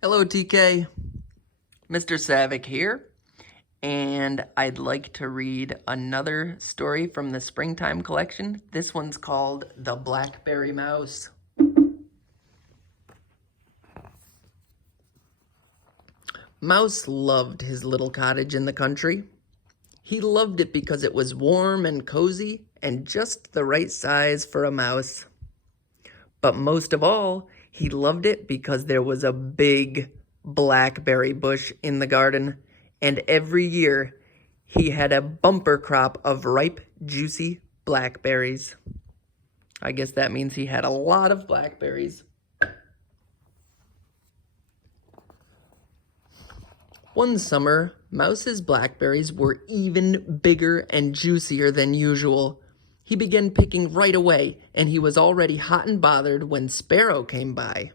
Hello, TK. Mr. Savick here, and I'd like to read another story from the Springtime collection. This one's called The Blackberry Mouse. Mouse loved his little cottage in the country. He loved it because it was warm and cozy and just the right size for a mouse. But most of all, he loved it because there was a big blackberry bush in the garden, and every year he had a bumper crop of ripe, juicy blackberries. I guess that means he had a lot of blackberries. One summer, Mouse's blackberries were even bigger and juicier than usual. He began picking right away, and he was already hot and bothered when Sparrow came by.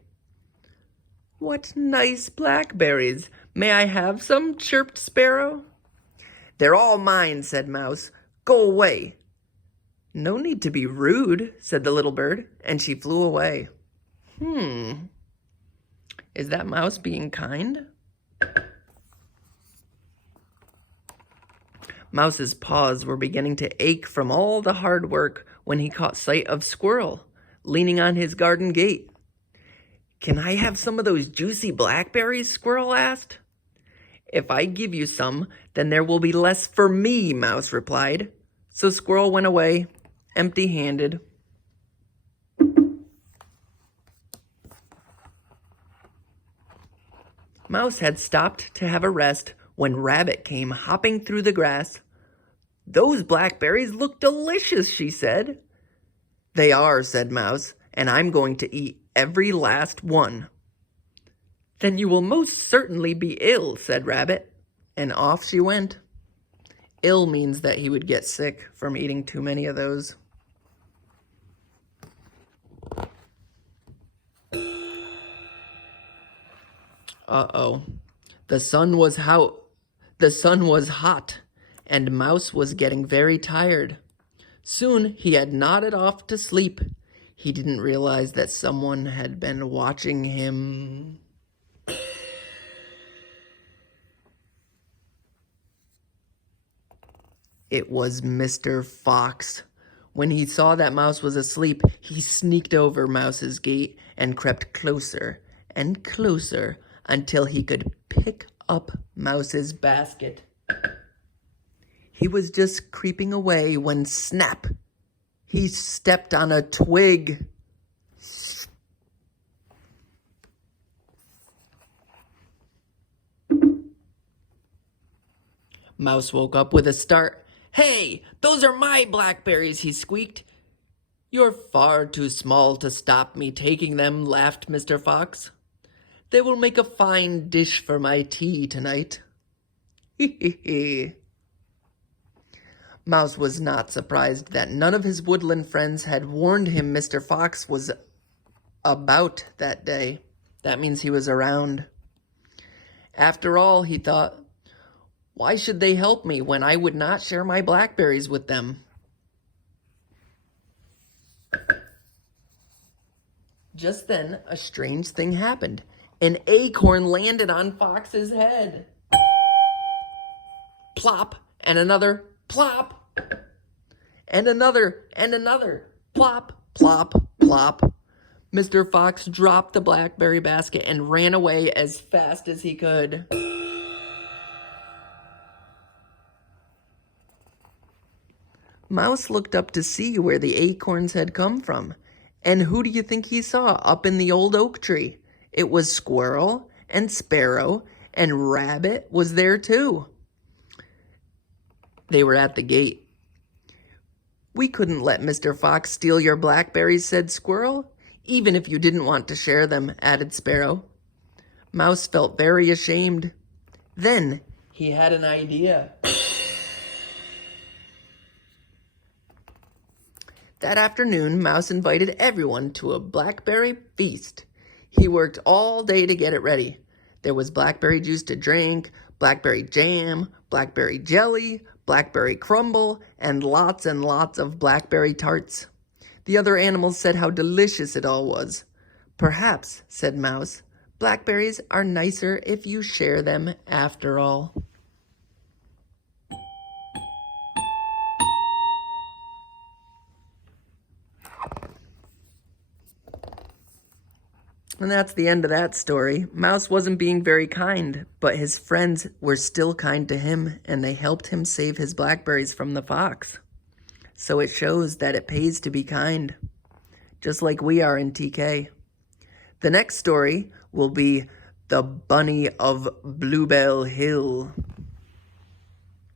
"What nice blackberries! May I have some?" chirped Sparrow. "They're all mine," said Mouse. "Go away." "No need to be rude," said the little bird, and she flew away. Is that Mouse being kind? Mouse's paws were beginning to ache from all the hard work when he caught sight of Squirrel leaning on his garden gate. "Can I have some of those juicy blackberries?" Squirrel asked. "If I give you some, then there will be less for me," Mouse replied. So Squirrel went away, empty-handed. Mouse had stopped to have a rest when Rabbit came hopping through the grass. "Those blackberries look delicious," she said. "They are," said Mouse, "and I'm going to eat every last one." "Then you will most certainly be ill," said Rabbit, and off she went. Ill means that he would get sick from eating too many of those. Uh-oh. The sun was hot, and Mouse was getting very tired. Soon he had nodded off to sleep. He didn't realize that someone had been watching him. It was Mr. Fox. When he saw that Mouse was asleep, he sneaked over Mouse's gate and crept closer and closer until he could pick up Mouse's basket. He was just creeping away when snap! He stepped on a twig. Mouse woke up with a start. "Hey, those are my blackberries," he squeaked. "You're far too small to stop me taking them," laughed Mr. Fox. "They will make a fine dish for my tea tonight." Mouse was not surprised that none of his woodland friends had warned him Mr. Fox was about that day. That means he was around. After all, he thought, why should they help me when I would not share my blackberries with them? Just then, a strange thing happened. An acorn landed on Fox's head. Plop, and another plop, and another plop, plop, plop. Mr. Fox dropped the blackberry basket and ran away as fast as he could. Mouse looked up to see where the acorns had come from. And who do you think he saw up in the old oak tree? It was Squirrel and Sparrow, and Rabbit was there too. They were at the gate. "We couldn't let Mr. Fox steal your blackberries," said Squirrel. "Even if you didn't want to share them," added Sparrow. Mouse felt very ashamed. Then he had an idea. That afternoon, Mouse invited everyone to a blackberry feast. He worked all day to get it ready. There was blackberry juice to drink, blackberry jam, blackberry jelly, blackberry crumble, and lots of blackberry tarts. The other animals said how delicious it all was. "Perhaps," said Mouse, Blackberries are nicer if you share them after all. And that's the end of that story. Mouse wasn't being very kind, but his friends were still kind to him, and they helped him save his blackberries from the fox. So it shows that it pays to be kind, just like we are in TK. The next story will be The Bunny of Bluebell Hill.